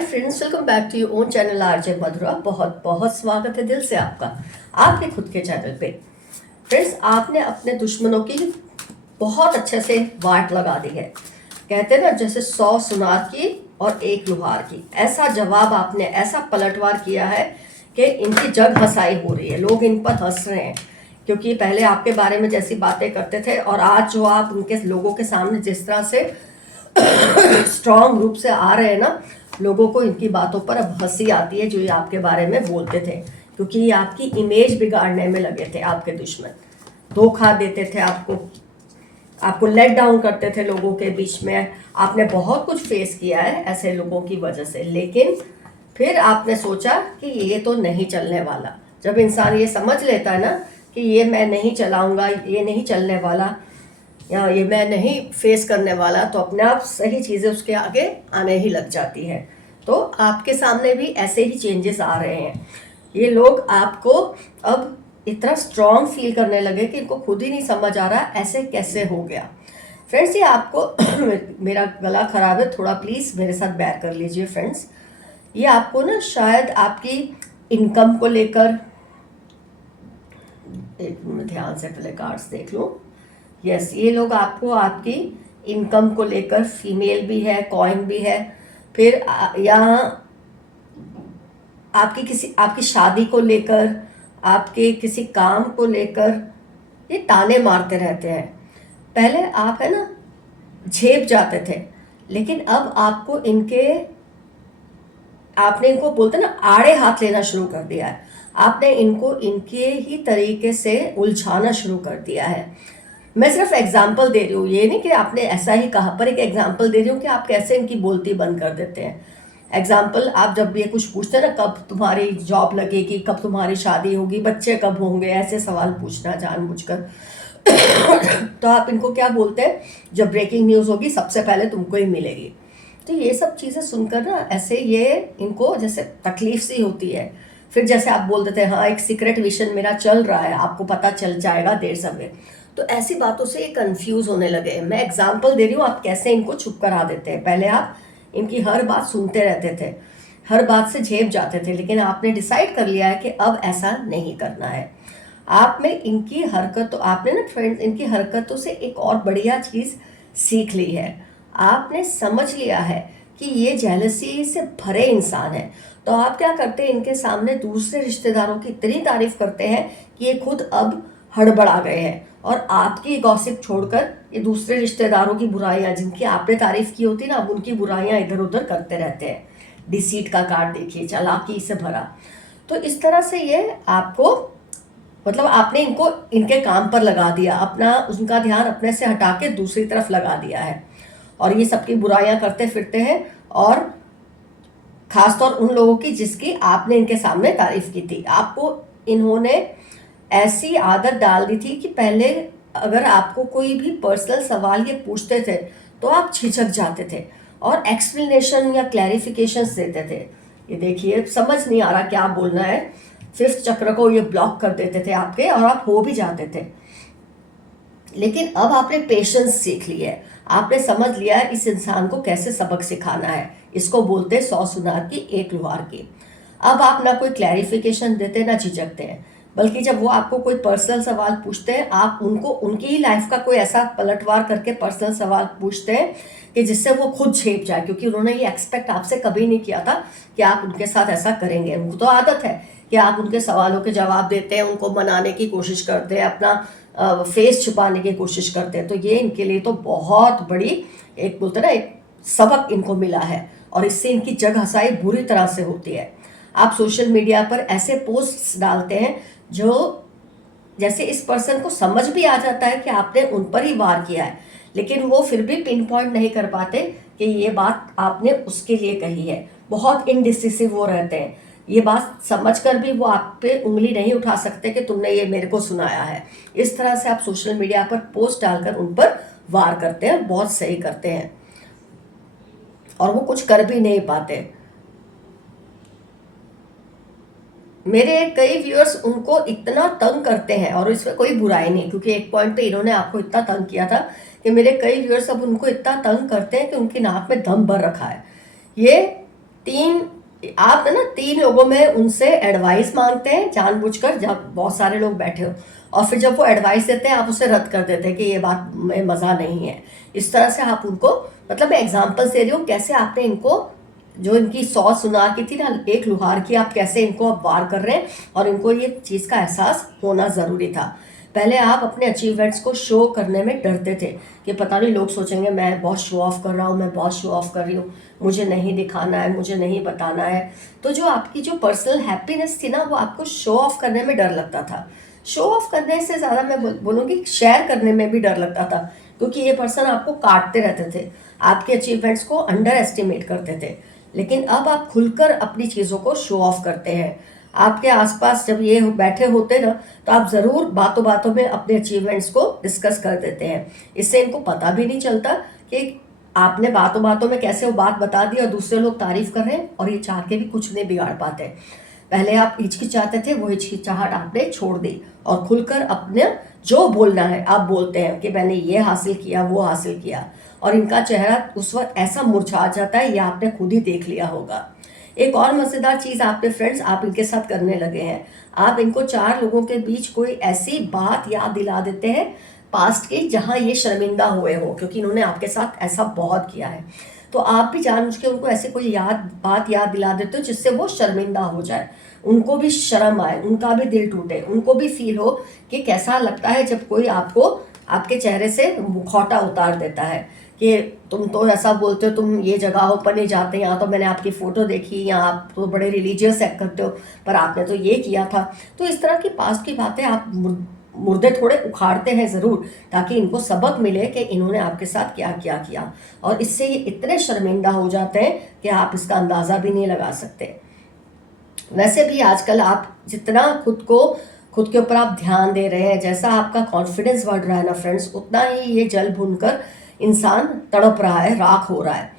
Hi friends, welcome back to your own channel RJ Madhura. बहुत बहुत स्वागत है दिल से आपका आपके खुद के चैनल पे। फ्रेंड्स, आपने अपने दुश्मनों की बहुत अच्छे से वाट लगा दी है। कहते हैं ना, जैसे 100 सुनार की और 1 लुहार की। ऐसा जवाब आपने ऐसा पलटवार किया है कि इनकी जग हंसाई हो रही है। लोग इन पर हंस रहे हैं क्योंकि पहले आपके बारे में जैसी बातें करते थे और आज जो आप उनके लोगों के सामने जिस तरह से स्ट्रॉन्ग रूप से आ रहे हैं ना, लोगों को इनकी बातों पर अब हंसी आती है जो ये आपके बारे में बोलते थे, क्योंकि ये आपकी इमेज बिगाड़ने में लगे थे। आपके दुश्मन धोखा देते थे आपको लेट डाउन करते थे लोगों के बीच में। आपने बहुत कुछ फेस किया है ऐसे लोगों की वजह से, लेकिन फिर आपने सोचा कि ये तो नहीं चलने वाला। जब इंसान ये समझ लेता है ना कि ये मैं नहीं चलाऊंगा, ये नहीं चलने वाला या ये मैं नहीं फेस करने वाला, तो अपने आप सही चीज़ें उसके आगे आने ही लग जाती है। तो आपके सामने भी ऐसे ही चेंजेस आ रहे हैं। ये लोग आपको अब इतना स्ट्रॉन्ग फील करने लगे कि इनको खुद ही नहीं समझ आ रहा ऐसे कैसे हो गया। फ्रेंड्स, ये आपको मेरा गला खराब है, थोड़ा प्लीज़ मेरे साथ बेयर कर लीजिए फ्रेंड्स। ये आपको ना शायद आपकी इनकम को लेकर, एक मिनट ध्यान से पहले कार्ड्स देख लूँ। यस, ये लोग आपको आपकी इनकम को लेकर, फीमेल भी है, कॉइन भी है, फिर यहाँ आपकी शादी को लेकर, आपके किसी काम को लेकर ये ताने मारते रहते हैं। पहले आप है ना झेप जाते थे, लेकिन अब आपने इनको बोलते ना आड़े हाथ लेना शुरू कर दिया है। आपने इनको इनके ही तरीके से उलझाना शुरू कर दिया है। मैं सिर्फ एग्जाम्पल दे रही हूँ, ये नहीं कि आपने ऐसा ही कहा, पर एक एग्जाम्पल दे रही हूँ कि आप कैसे इनकी बोलती बंद कर देते हैं। एग्जाम्पल, आप जब ये कुछ पूछते हैं ना, कब तुम्हारी जॉब लगेगी, कब तुम्हारी शादी होगी, बच्चे कब होंगे, ऐसे सवाल पूछना जानबूझकर तो आप इनको क्या बोलते हैं, जब ब्रेकिंग न्यूज़ होगी सबसे पहले तुमको ही मिलेगी। तो ये सब चीज़ें सुनकर ना ऐसे ये इनको जैसे तकलीफ सी होती है। फिर जैसे आप बोल देते हैं, हाँ एक सीक्रेट मिशन मेरा चल रहा है, आपको पता चल जाएगा देर समय। तो ऐसी बातों से ये कंफ्यूज होने लगे। मैं एग्जाम्पल दे रही हूँ, आप कैसे इनको चुप करा देते हैं। पहले आप इनकी हर बात सुनते रहते थे, हर बात से झेप जाते थे, लेकिन आपने डिसाइड कर लिया है कि अब ऐसा नहीं करना है। आप में इनकी हरकत, तो आपने ना फ्रेंड्स इनकी हरकतों से एक और बढ़िया चीज़ सीख ली है। आपने समझ लिया है कि ये जेलसी से भरे इंसान है। तो आप क्या करते हैं, इनके सामने दूसरे रिश्तेदारों की इतनी तारीफ करते हैं कि ये खुद अब हड़बड़ा गए हैं और आपकी गॉसिप छोड़कर ये दूसरे रिश्तेदारों की बुराइयां, जिनकी आपने तारीफ की होती ना, अब उनकी बुराइयां इधर उधर करते रहते हैं। डिसीट का कार्ड देखिए, चालाकी से भरा। तो इस तरह से ये आपको, मतलब आपने इनको इनके काम पर लगा दिया, उनका ध्यान अपने से हटा के दूसरी तरफ लगा दिया है और ये सबकी बुराइयां करते फिरते हैं। और खासतौर उन लोगों की जिसकी आपने इनके सामने तारीफ की थी। आपको इन्होंने ऐसी आदत डाल दी थी कि पहले अगर आपको कोई भी पर्सनल सवाल ये पूछते थे तो आप झिझक जाते थे और एक्सप्लेनेशन या क्लैरिफिकेशंस देते थे। ये देखिए, समझ नहीं आ रहा क्या बोलना है, 5th चक्र को ये ब्लॉक कर देते थे आपके और आप हो भी जाते थे। लेकिन अब आपने पेशेंस सीख ली है, आपने समझ लिया है इस इंसान को कैसे सबक सिखाना है। इसको बोलते हैं 100 सुनार की 1 लुहार की। अब आप ना कोई क्लैरिफिकेशन देते ना झिझकते हैं, बल्कि जब वो आपको कोई पर्सनल सवाल पूछते हैं, आप उनको उनकी ही लाइफ का कोई ऐसा पलटवार करके पर्सनल सवाल पूछते हैं कि जिससे वो खुद झेप जाए, क्योंकि उन्होंने ये एक्सपेक्ट आपसे कभी नहीं किया था कि आप उनके साथ ऐसा करेंगे। उनको तो आदत है कि आप उनके सवालों के जवाब देते हैं, उनको मनाने की कोशिश करते हैं, अपना फेस छुपाने की कोशिश करते हैं। तो ये इनके लिए तो बहुत बड़ी, एक बोलते ना, एक सबक इनको मिला है और इससे इनकी जग हंसाई बुरी तरह से होती है। आप सोशल मीडिया पर ऐसे पोस्ट्स डालते हैं जो जैसे इस पर्सन को समझ भी आ जाता है कि आपने उन पर ही वार किया है, लेकिन वो फिर भी पिन पॉइंट नहीं कर पाते कि ये बात आपने उसके लिए कही है। बहुत इनडिसिसिव वो रहते हैं, ये बात समझकर भी वो आप पे उंगली नहीं उठा सकते कि तुमने ये मेरे को सुनाया है। इस तरह से आप सोशल मीडिया पर पोस्ट डालकर उन पर वार करते हैं, बहुत सही करते हैं और वो कुछ कर भी नहीं पाते। मेरे कई व्यूअर्स उनको इतना तंग करते हैं और इसमें कोई बुराई नहीं, क्योंकि एक पॉइंट पे इन्होंने आपको इतना तंग किया था कि मेरे कई व्यूअर्स अब उनको इतना तंग करते हैं कि उनकी नाक में दम भर रखा है। ये तीन आप है ना 3 लोगों में उनसे एडवाइस मांगते हैं जानबूझकर, जब बहुत सारे लोग बैठे हो, और फिर जब वो एडवाइस देते हैं आप उसे रद्द कर देते हैं कि ये बात में मज़ा नहीं है। इस तरह से आप उनको, मतलब मैं एग्जांपल्स दे रही हूँ कैसे आपने इनको, जो इनकी 100 सुनार की थी ना, एक लुहार की, आप कैसे इनको अब वार कर रहे हैं, और इनको ये चीज़ का एहसास होना ज़रूरी था। पहले आप अपने अचीवमेंट्स को शो करने में डरते थे कि पता नहीं लोग सोचेंगे मैं बहुत शो ऑफ कर रहा हूँ, मैं बहुत शो ऑफ कर रही हूँ, मुझे नहीं दिखाना है, मुझे नहीं बताना है। तो जो आपकी जो पर्सनल हैप्पीनेस थी ना, वो आपको शो ऑफ करने में डर लगता था। शो ऑफ करने से ज़्यादा मैं बोलूँगी शेयर करने में भी डर लगता था, क्योंकि ये पर्सन आपको काटते रहते थे, आपके अचीवमेंट्स को अंडर एस्टिमेट करते थे। लेकिन अब आप खुलकर अपनी चीज़ों को शो ऑफ करते हैं। आपके आसपास जब ये बैठे होते ना, तो आप ज़रूर बातों बातों में अपने अचीवमेंट्स को डिस्कस कर देते हैं। इससे इनको पता भी नहीं चलता कि आपने बातों बातों में कैसे वो बात बता दी और दूसरे लोग तारीफ कर रहे हैं, और ये चाह के भी कुछ नहीं बिगाड़ पाते। पहले आप हिचकिचाते थे, वो हिचकिचाहट आपने छोड़ दी और खुलकर अपने जो बोलना है आप बोलते हैं कि मैंने ये हासिल किया, वो हासिल किया, और इनका चेहरा उस वक्त ऐसा मुरझा जाता है, ये आपने खुद ही देख लिया होगा। एक और मज़ेदार चीज़ आपने फ्रेंड्स आप इनके साथ करने लगे हैं, आप इनको 4 लोगों के बीच कोई ऐसी बात याद दिला देते हैं पास्ट की जहां ये शर्मिंदा हुए हो, क्योंकि इन्होंने आपके साथ ऐसा बहुत किया है। तो आप भी जानबूझ के उनको ऐसे कोई बात याद दिला देते हो जिससे वो शर्मिंदा हो जाए, उनको भी शर्म आए, उनका भी दिल टूटे, उनको भी फील हो कि कैसा लगता है जब कोई आपको आपके चेहरे से मुखौटा उतार देता है कि तुम तो ऐसा बोलते हो, तुम ये जगहों पर नहीं जाते, यहाँ तो मैंने आपकी फ़ोटो देखी, यहाँ आप तो बड़े रिलीजियस एक्ट करते हो, पर आपने तो ये किया था। तो इस तरह की पास्ट की बातें आप मुर्दे थोड़े उखाड़ते हैं ज़रूर, ताकि इनको सबक मिले कि इन्होंने आपके साथ क्या क्या किया, और इससे ये इतने शर्मिंदा हो जाते हैं कि आप इसका अंदाज़ा भी नहीं लगा सकते। वैसे भी आजकल आप जितना खुद के ऊपर आप ध्यान दे रहे हैं, जैसा आपका कॉन्फिडेंस बढ़ रहा है ना फ्रेंड्स, उतना ही ये जल भुनकर इंसान तड़प रहा है, राख हो रहा है।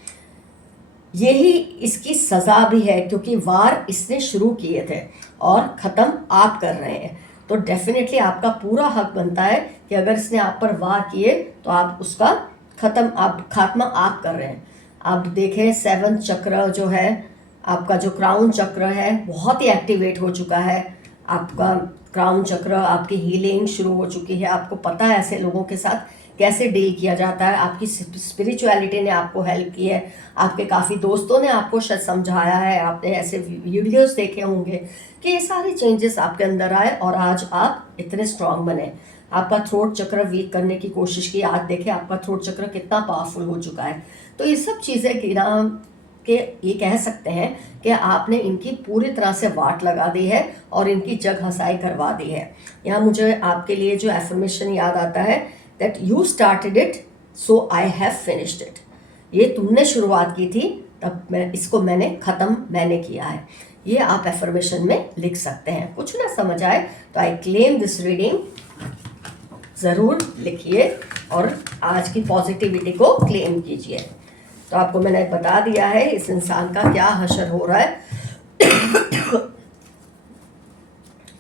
यही इसकी सज़ा भी है, क्योंकि वार इसने शुरू किए थे और ख़त्म आप कर रहे हैं। तो डेफिनेटली आपका पूरा हक बनता है कि अगर इसने आप पर वार किए तो आप उसका खात्मा आप कर रहे हैं। आप देखें 7 चक्र जो है, आपका जो क्राउन चक्र है बहुत ही एक्टिवेट हो चुका है। आपका क्राउन चक्र, आपकी हीलिंग शुरू हो चुकी है, आपको पता है ऐसे लोगों के साथ कैसे डील किया जाता है। आपकी स्पिरिचुअलिटी ने आपको हेल्प की है, आपके काफ़ी दोस्तों ने आपको शायद समझाया है, आपने ऐसे वीडियोस देखे होंगे कि ये सारे चेंजेस आपके अंदर आए और आज आप इतने स्ट्रांग बने। आपका थ्रोट चक्र वीक करने की कोशिश की, आज देखें आपका थ्रोट चक्र कितना पावरफुल हो चुका है। तो ये सब चीज़ें गिना के ये कह सकते हैं कि आपने इनकी पूरी तरह से वाट लगा दी है और इनकी जग हंसाई करवा दी है। यहाँ मुझे आपके लिए जो एफर्मेशन याद आता है, that you started it so I have finished it. ये तुमने शुरुआत की थी, तब मैंने ख़त्म मैंने किया है। ये आप एफर्मेशन में लिख सकते हैं। कुछ ना समझ आए तो आई क्लेम दिस रीडिंग ज़रूर लिखिए और आज की पॉजिटिविटी को क्लेम कीजिए। तो आपको मैंने बता दिया है इस इंसान का क्या हशर हो रहा है।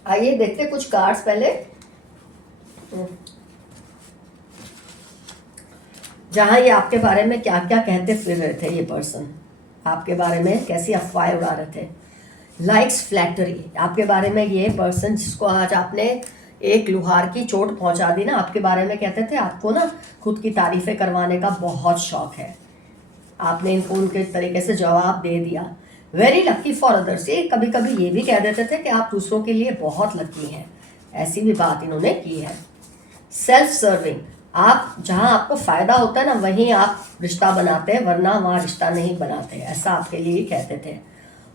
आइए देखते कुछ कार्ड्स पहले, जहां ये आपके बारे में क्या क्या कहते फिर रहे थे। ये पर्सन आपके बारे में कैसी अफवाहें उड़ा रहे थे। लाइक्स फ्लैक्टरी, आपके बारे में ये पर्सन जिसको आज आपने एक लुहार की चोट पहुंचा दी ना, आपके बारे में कहते थे आपको ना खुद की तारीफें करवाने का बहुत शौक है। आपने इनको उनके तरीके से जवाब दे दिया। वेरी लकी फॉर अदर्स, ये कभी कभी ये भी कह देते थे कि आप दूसरों के लिए बहुत लकी हैं, ऐसी भी बात इन्होंने की है। सेल्फ सर्विंग, आप जहां आपको फ़ायदा होता है ना वहीं आप रिश्ता बनाते हैं, वरना वहाँ रिश्ता नहीं बनाते, ऐसा आपके लिए ही कहते थे।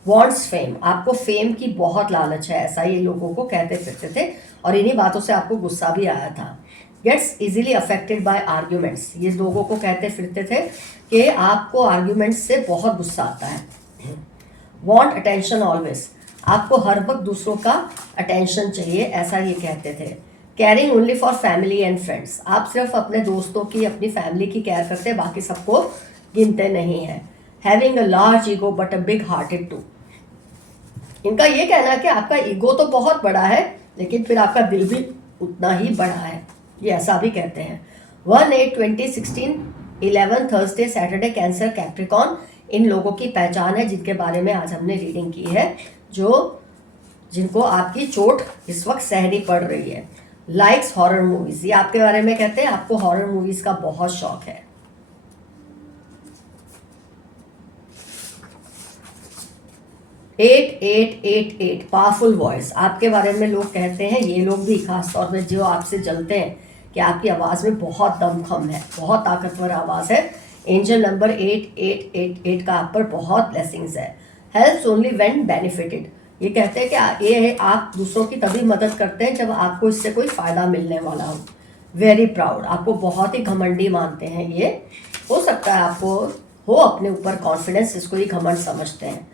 वॉन्ट्स फेम, आपको फेम की बहुत लालच है, ऐसा ये लोगों को कहते फिरते थे और इन्हीं बातों से आपको गुस्सा भी आया था। Gets easily affected by arguments, ये लोगों को कहते फिरते थे कि आपको आर्ग्यूमेंट्स से बहुत गुस्सा आता है। वॉन्ट अटेंशन ऑलवेज, आपको हर वक्त दूसरों का अटेंशन चाहिए, ऐसा ये कहते थे। Caring only for family and friends, आप सिर्फ अपने दोस्तों की, अपनी फैमिली की केयर करते हैं, बाकी सबको गिनते नहीं हैं। Having a large ego but a big hearted too, इनका ये कहना है कि आपका ईगो तो बहुत बड़ा है लेकिन फिर आपका दिल भी उतना ही बड़ा है, ये ऐसा भी कहते हैं। 1/8/2016 11 थर्सडे सैटरडे कैंसर कैप्रिकॉन, इन लोगों की पहचान है जिनके बारे में आज हमने रीडिंग की है, जो जिनको आपकी चोट इस वक्त सहनी पड़ रही है। लाइक्स हॉरर मूवीज, ये आपके बारे में कहते हैं आपको हॉरर मूवीज का बहुत शौक है। 8888 पावरफुल वॉइस, आपके बारे में लोग कहते हैं, ये लोग भी खास तौर पे जो आपसे जलते हैं, कि आपकी आवाज़ में बहुत दमखम है, बहुत ताकतवर आवाज़ है। एंजल नंबर 8888 का आप पर बहुत ब्लेसिंग्स है। हेल्प्स ओनली व्हेन बेनिफिटेड, ये कहते हैं कि ये आप दूसरों की तभी मदद करते हैं जब आपको इससे कोई फ़ायदा मिलने वाला हो। वेरी प्राउड, आपको बहुत ही घमंडी मानते हैं ये। हो सकता है आपको हो अपने ऊपर कॉन्फिडेंस, इसको ही घमंड समझते हैं।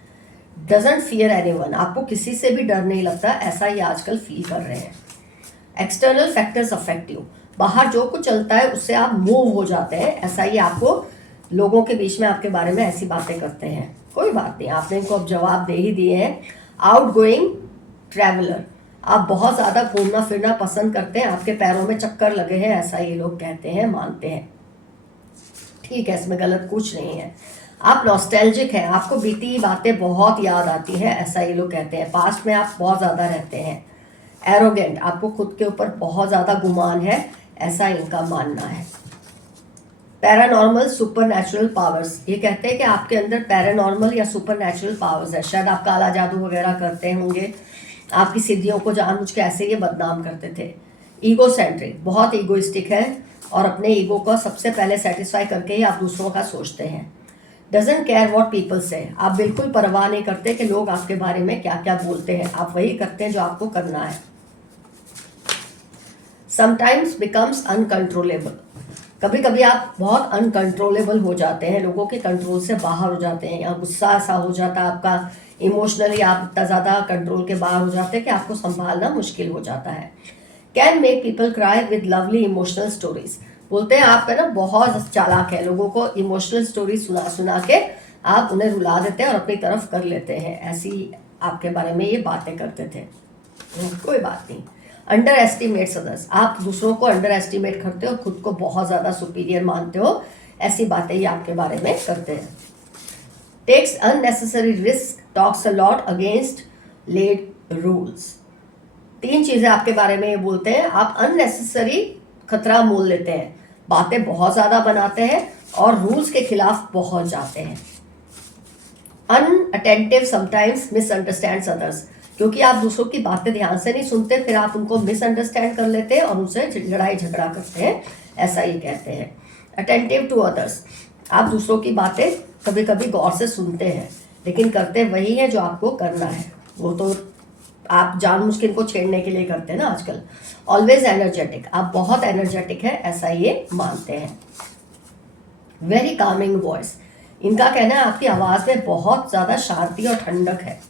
डजंट फियर एनीवन, आपको किसी से भी डर नहीं लगता, ऐसा ही आजकल फील कर रहे हैं। एक्सटर्नल फैक्टर्स अफेक्ट यू, बाहर जो कुछ चलता है उससे आप मूव हो जाते हैं, ऐसा ही आपको लोगों के बीच में आपके बारे में ऐसी बातें करते हैं। कोई बात नहीं, आपने इनको अब जवाब दे ही दिए हैं। आउट गोइंग ट्रैवलर, आप बहुत ज़्यादा घूमना फिरना पसंद करते हैं, आपके पैरों में चक्कर लगे हैं, ऐसा ये लोग कहते हैं, मानते हैं। ठीक है, इसमें गलत कुछ नहीं है। आप नॉस्टैल्जिक हैं, आपको बीती बातें बहुत याद आती हैं, ऐसा ये लोग कहते हैं। पास्ट में आप बहुत ज़्यादा रहते हैं। एरोगेंट, आपको खुद के ऊपर बहुत ज़्यादा गुमान है, ऐसा इनका मानना है। पैरानॉर्मल सुपर नेचुरल पावर्स, ये कहते हैं कि आपके अंदर पैरानॉर्मल या सुपर नेचुरल पावर्स है, शायद आप काला जादू वगैरह करते होंगे, आपकी सिद्धियों को जानबूझ के ऐसे ये बदनाम करते थे। ईगो सेंट्रिक, बहुत ईगोइस्टिक है और अपने ईगो को सबसे पहले सेटिस्फाई करके ही आप दूसरों का सोचते हैं। डजंट केयर वॉट पीपल से, आप बिल्कुल परवाह नहीं करते कि लोग आपके बारे में क्या क्या बोलते हैं, आप वही करते हैं जो आपको करना है। समटाइम्स बिकम्स अनकंट्रोलेबल, कभी कभी आप बहुत अनकंट्रोलेबल हो जाते हैं, लोगों के कंट्रोल से बाहर हो जाते हैं, या गुस्सा ऐसा हो जाता है आपका, इमोशनली आप इतना ज़्यादा कंट्रोल के बाहर हो जाते हैं कि आपको संभालना मुश्किल हो जाता है। Can make people cry with lovely emotional stories, बोलते हैं आप है ना बहुत चालाक है, लोगों को इमोशनल स्टोरी सुना सुना के आप उन्हें रुला देते हैं और अपनी तरफ कर लेते हैं, ऐसी आपके बारे में ये बातें करते थे। कोई बात नहीं। अंडर एस्टिमेट्स अदर्स, आप दूसरों को अंडर एस्टिमेट करते हो, खुद को बहुत ज़्यादा सुपीरियर मानते हो, ऐसी बातें ये आपके बारे में करते हैं। Takes unnecessary risk, talks a lot against laid rules, तीन चीज़ें आपके बारे में ये बोलते हैं, आप अननेसेसरी खतरा मोल लेते हैं, बातें बहुत ज़्यादा बनाते हैं और रूल्स के खिलाफ पहुंच जाते हैं। अनअटेंटिव समटाइम्स मिसअंडरस्टैंड्स अदर्स, क्योंकि आप दूसरों की बातें ध्यान से नहीं सुनते, फिर आप उनको मिसअंडरस्टैंड कर लेते हैं और उनसे लड़ाई झगड़ा करते हैं, ऐसा ही कहते हैं। अटेंटिव टू अदर्स, आप दूसरों की बातें कभी कभी गौर से सुनते हैं, लेकिन करते वही है जो आपको करना है, वो तो आप जानबूझ के इनको छेड़ने के लिए करते हैं ना आजकल। ऑलवेज एनर्जेटिक, आप बहुत एनर्जेटिक है, ऐसा ये मानते हैं। वेरी कामिंग वॉइस, इनका कहना है आपकी आवाज़ में बहुत ज़्यादा शांति और ठंडक है।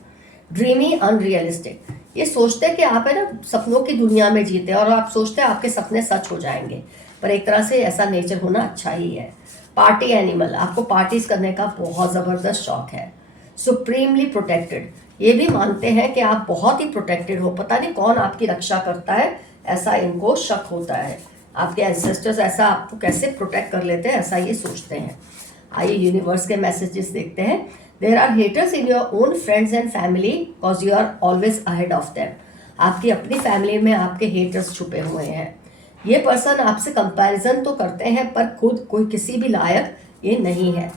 ड्रीमी अनरियलिस्टिक, ये सोचते हैं कि आप है ना सपनों की दुनिया में जीते और आप सोचते हैं आपके सपने सच हो जाएंगे, पर एक तरह से ऐसा नेचर होना अच्छा ही है। पार्टी एनिमल, आपको पार्टीज करने का बहुत ज़बरदस्त शौक है। सुप्रीमली प्रोटेक्टेड, ये भी मानते हैं कि आप बहुत ही प्रोटेक्टेड हो, पता नहीं कौन आपकी रक्षा करता है, ऐसा इनको शक होता है, आपके एंसेस्टर्स ऐसा आपको कैसे प्रोटेक्ट कर लेते हैं, ऐसा ये सोचते हैं। आइए यूनिवर्स के मैसेजेस देखते हैं। There are haters in your own friends and family because you are always ahead of them, आपकी अपनी फैमिली में आपके हेटर्स छुपे हुए हैं। ये पर्सन आपसे कंपैरिजन तो करते हैं पर खुद कोई किसी भी लायक ये नहीं है,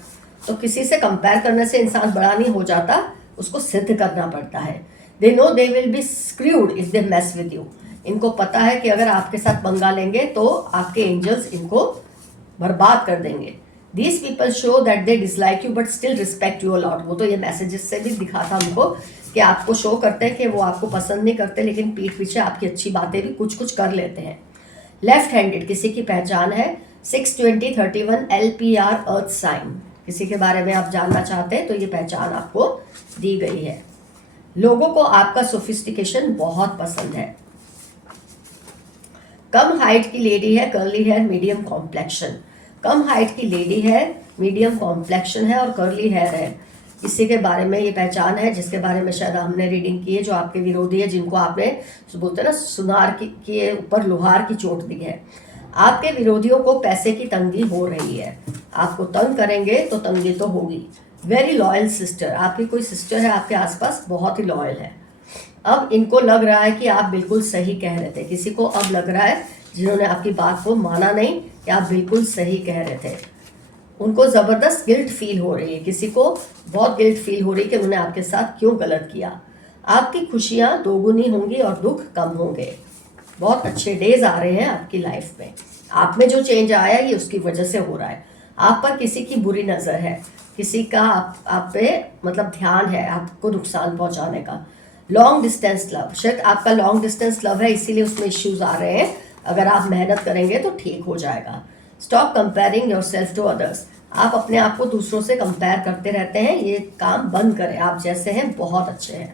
तो किसी से कंपेयर करने से इंसान बड़ा नहीं हो जाता, उसको सिद्ध करना पड़ता है। They know they will be screwed if they mess with you, इनको पता है कि अगर आपके साथ पंगा लेंगे तो आपके एंजल्स इनको बर्बाद कर देंगे। These people show that they dislike you but still respect you a lot, वो तो ये मैसेजेस से भी दिखा था हमको कि आपको शो करते हैं कि वो आपको पसंद नहीं करते, लेकिन पीठ पीछे आपकी अच्छी बातें भी कुछ कुछ कर लेते हैं। लेफ्ट हैंडेड, किसी की पहचान है। 62031 LPR अर्थ साइन, किसी के बारे में आप जानना चाहते हैं तो ये पहचान आपको दी गई है। लोगों को आपका सोफिस्टिकेशन बहुत पसंद है। कम हाइट की लेडी है, कर्ली हेयर, मीडियम कॉम्प्लेक्शन, कम हाइट की लेडी है, मीडियम कॉम्प्लेक्शन है और कर्ली हेयर है, किसी के बारे में ये पहचान है जिसके बारे में शायद हमने रीडिंग की है, जो आपके विरोधी है, जिनको आपने बोलते हैं ना सुनार के ऊपर लोहार की चोट दी है। आपके विरोधियों को पैसे की तंगी हो रही है, आपको तंग करेंगे तो तंगी तो होगी। वेरी लॉयल सिस्टर, आपकी कोई सिस्टर है आपके आसपास, बहुत ही लॉयल है। अब इनको लग रहा है कि आप बिल्कुल सही कह रहे थे, किसी को अब लग रहा है जिन्होंने आपकी बात को माना नहीं कि आप बिल्कुल सही कह रहे थे, उनको ज़बरदस्त गिल्ट फील हो रही है, किसी को बहुत गिल्ट फील हो रही है कि उन्होंने आपके साथ क्यों गलत किया। आपकी खुशियाँ दोगुनी होंगी और दुख कम होंगे। बहुत अच्छे डेज आ रहे हैं आपकी लाइफ में। आप में जो चेंज आया है ये उसकी वजह से हो रहा है। आप पर किसी की बुरी नज़र है, किसी का आप पे मतलब ध्यान है आपको नुकसान पहुंचाने का। लॉन्ग डिस्टेंस लव, शायद आपका लॉन्ग डिस्टेंस लव है इसीलिए उसमें इश्यूज आ रहे हैं। अगर आप मेहनत करेंगे तो ठीक हो जाएगा। Stop comparing yourself to others, आप अपने आप को दूसरों से कंपेयर करते रहते हैं, ये काम बंद करें। आप जैसे हैं बहुत अच्छे हैं।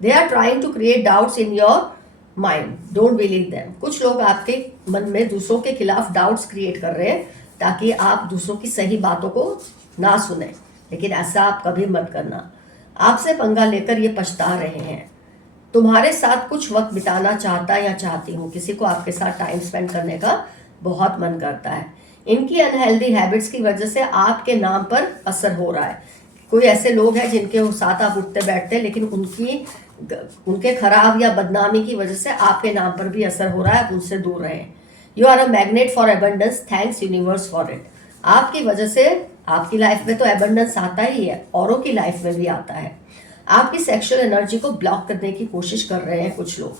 They are trying to create doubts in your mind, don't believe them, कुछ लोग आपके मन में दूसरों के खिलाफ डाउट्स क्रिएट कर रहे हैं ताकि आप दूसरों की सही बातों को ना सुने, लेकिन ऐसा आप कभी मत करना। आपसे पंगा लेकर ये पछता रहे हैं। तुम्हारे साथ कुछ वक्त बिताना चाहता या चाहती हूँ, किसी को आपके साथ टाइम स्पेंड करने का बहुत मन करता है। इनकी अनहेल्दी हैबिट्स की वजह से आपके नाम पर असर हो रहा है। कोई ऐसे लोग हैं जिनके साथ आप उठते बैठते, लेकिन उनके खराब या बदनामी की वजह से आपके नाम पर भी असर हो रहा है, आप उनसे दूर रहें। You are a magnet for abundance, thanks universe for it. आपकी वजह से आपकी लाइफ में तो एबंडेंस आता ही है, औरों की लाइफ में भी आता है। आपकी सेक्सुअल एनर्जी को ब्लॉक करने की कोशिश कर रहे हैं कुछ लोग।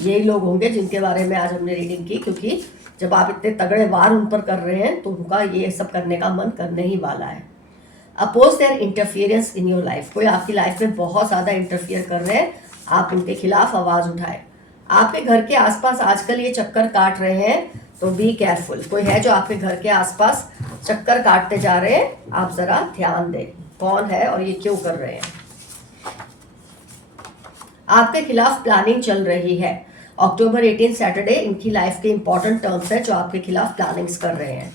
यही लोग होंगे जिनके बारे में आज हमने रीडिंग की, क्योंकि जब आप इतने तगड़े वार उन पर कर रहे हैं तो उनका ये सब करने का मन करने ही वाला है। Oppose their interference in your life, कोई आपकी लाइफ में बहुत ज़्यादा इंटरफियर कर रहे हैं, आप उनके खिलाफ आवाज़ उठाएं। आपके घर के आसपास आजकल ये चक्कर काट रहे हैं, तो बी केयरफुल। कोई है जो आपके घर के आसपास चक्कर काटते जा रहे हैं, आप ज़रा ध्यान दें कौन है और ये क्यों कर रहे हैं। आपके खिलाफ प्लानिंग चल रही है। अक्टूबर 18 सैटरडे इनकी लाइफ के इंपॉर्टेंट टर्म्स हैं जो आपके खिलाफ प्लानिंग्स कर रहे हैं।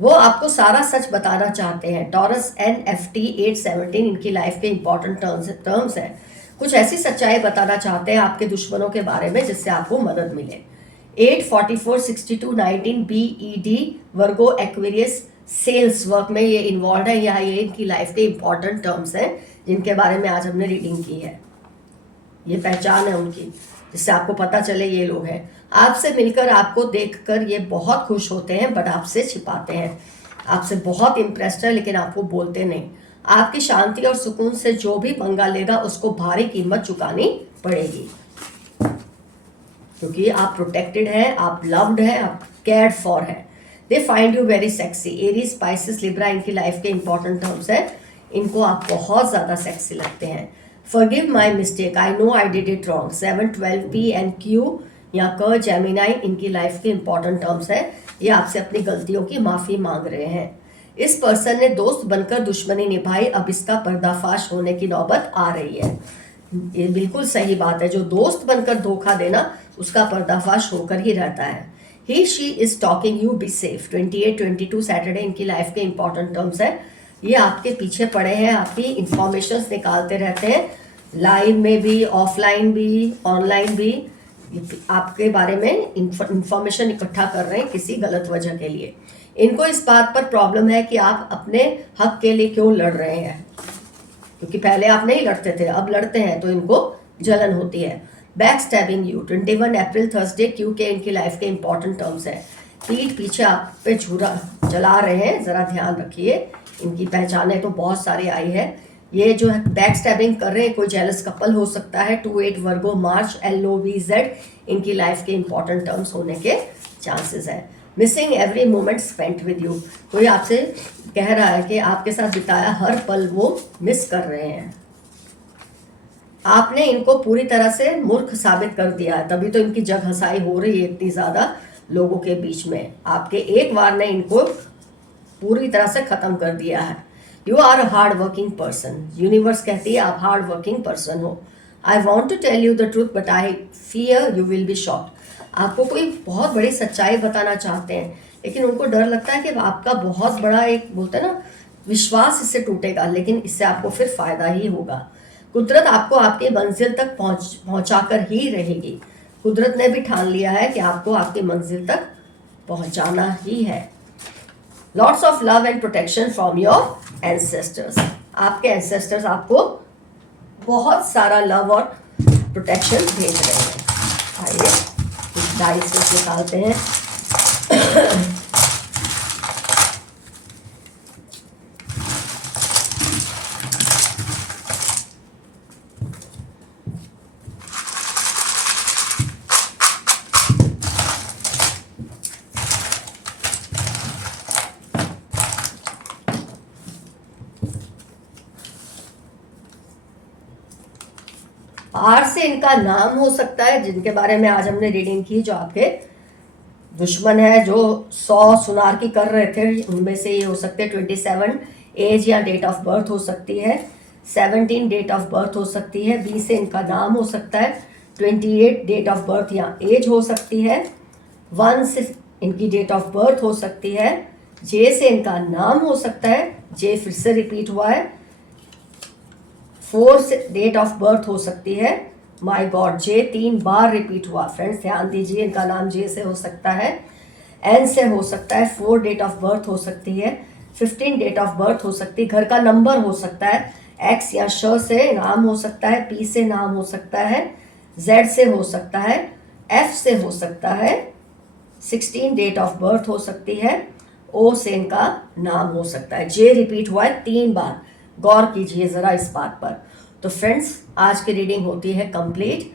वो आपको सारा सच बताना चाहते हैं। टॉरस NFT 817 इनकी लाइफ के इंपॉर्टेंट टर्म्स हैं। कुछ ऐसी सच्चाई बताना चाहते हैं आपके दुश्मनों के बारे में जिससे आपको मदद मिले। 8446219 BED वर्गो एक्वेरियस सेल्स वर्क में ये इन्वॉल्व है, या ये इनकी लाइफ के इंपॉर्टेंट टर्म्स हैं जिनके बारे में आज हमने रीडिंग की है। ये पहचान है उनकी जिससे आपको पता चले ये लोग हैं। आपसे मिलकर, आपको देखकर ये बहुत खुश होते हैं, बट आपसे छिपाते हैं। आपसे बहुत इम्प्रेस्ड है लेकिन आपको बोलते नहीं। आपकी शांति और सुकून से जो भी पंगा लेगा उसको भारी कीमत चुकानी पड़ेगी, क्योंकि आप प्रोटेक्टेड हैं, आप लव्ड हैं, आप केयर्ड फॉर हैं। They find you very sexy. Aries, spices, Libra इनकी लाइफ के इंपॉर्टेंट टर्म्स है। इनको आप बहुत ज़्यादा सेक्सी लगते हैं। Forgive my mistake, I know I did it wrong। 7, 12 P and Q या क, जेमिनाई इनकी लाइफ के इंपॉर्टेंट टर्म्स है। ये आपसे अपनी गलतियों की माफ़ी मांग रहे हैं। इस पर्सन ने दोस्त बनकर दुश्मनी निभाई, अब इसका पर्दाफाश होने की नौबत आ रही है। ये बिल्कुल सही बात है, जो दोस्त बनकर धोखा देना उसका पर्दाफाश होकर ही रहता है। He she is talking you, be safe. 28-22 Saturday इनकी लाइफ के इंपॉर्टेंट टर्म्स है। ये आपके पीछे पड़े हैं, आपकी इंफॉर्मेशंस निकालते रहते हैं, लाइन में भी, ऑफलाइन भी, ऑनलाइन भी। आपके बारे में इंफॉर्मेशन इकट्ठा कर रहे हैं किसी गलत वजह के लिए। इनको इस बात पर प्रॉब्लम है कि आप अपने हक के लिए क्यों लड़ रहे हैं, क्योंकि पहले आप नहीं लड़ते थे, अब लड़ते हैं तो इनको जलन होती है। Back stabbing you, 21 April Thursday, क्योंकि इनकी लाइफ के इंपॉर्टेंट टर्म्स है। पीठ पीछे आप पे छुरा चला रहे हैं, ज़रा ध्यान रखिए। इनकी पहचानें तो बहुत सारी आई है। ये जो है बैक स्टैबिंग कर रहे हैं, कोई जेलस कपल हो सकता है। 28 वर्गो मार्च, LOVZ इनकी लाइफ के इंपॉर्टेंट टर्म्स होने के चांसेस है। Missing every moment spent with you, कोई आपसे कह रहा है कि आपके साथ बिताया हर पल वो मिस कर रहे हैं। आपने इनको पूरी तरह से मूर्ख साबित कर दिया है, तभी तो इनकी जग हंसाई हो रही है इतनी ज़्यादा लोगों के बीच में। आपके एक बार ने इनको पूरी तरह से ख़त्म कर दिया है। You are a hard working person, universe कहती है आप हार्ड वर्किंग पर्सन हो। I want to tell you the truth but I fear you will be shocked. आपको कोई बहुत बड़ी सच्चाई बताना चाहते हैं, लेकिन उनको डर लगता है कि आपका बहुत बड़ा एक बोलते हैं ना विश्वास इससे टूटेगा, लेकिन इससे आपको फिर फ़ायदा ही होगा। कुदरत आपको आपकी मंजिल तक पहुँचाकर ही रहेगी। कुदरत ने भी ठान लिया है कि आपको आपकी मंजिल तक पहुँचाना ही है। Lots of love and protection from your ancestors. आपके एंसेस्टर्स आपको बहुत सारा लव और प्रोटेक्शन भेज रहे हैं। आइए इस डाइस से निकालते हैं। आर से इनका नाम हो सकता है, जिनके बारे में आज हमने रीडिंग की, जो आपके दुश्मन है, जो 100 सुनार की कर रहे थे, उनमें से ये हो सकते हैं 27 एज या डेट ऑफ बर्थ हो सकती है, 17 डेट ऑफ बर्थ हो सकती है, बी से इनका नाम हो सकता है, 28 डेट ऑफ बर्थ या एज हो सकती है, 1 से इनकी डेट ऑफ बर्थ हो सकती है, जे से इनका नाम हो सकता है, जे फिर से रिपीट हुआ है, 4 से डेट ऑफ बर्थ हो सकती है। My God, J 3 bar repeat हुआ। फ्रेंड्स ध्यान दीजिए, इनका नाम जे से हो सकता है, एन से हो सकता है, 4 डेट ऑफ बर्थ हो सकती है, 15 डेट ऑफ बर्थ हो सकती है, घर का नंबर हो सकता है, एक्स या श से नाम हो सकता है, पी से नाम हो सकता है, जेड से हो सकता है, एफ से हो सकता है, 16 डेट ऑफ बर्थ हो सकती है, ओ से इनका नाम हो सकता है। जे रिपीट हुआ है 3 बार, गौर कीजिए ज़रा इस बात पर। तो फ्रेंड्स आज की रीडिंग होती है कंप्लीट।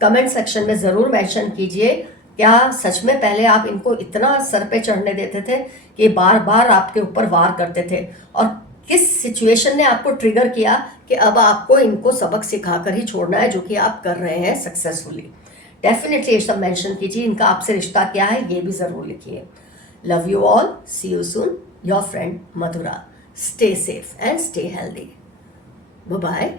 कमेंट सेक्शन में ज़रूर मेंशन कीजिए, क्या सच में पहले आप इनको इतना सर पे चढ़ने देते थे कि बार बार आपके ऊपर वार करते थे, और किस सिचुएशन ने आपको ट्रिगर किया कि अब आपको इनको सबक सिखाकर ही छोड़ना है, जो कि आप कर रहे हैं सक्सेसफुली। डेफिनेटली ये सब मेंशन कीजिए, इनका आपसे रिश्ता क्या है ये भी ज़रूर लिखिए। Love you all, see you soon, your friend Madhura. Stay safe and stay healthy. Bye-bye.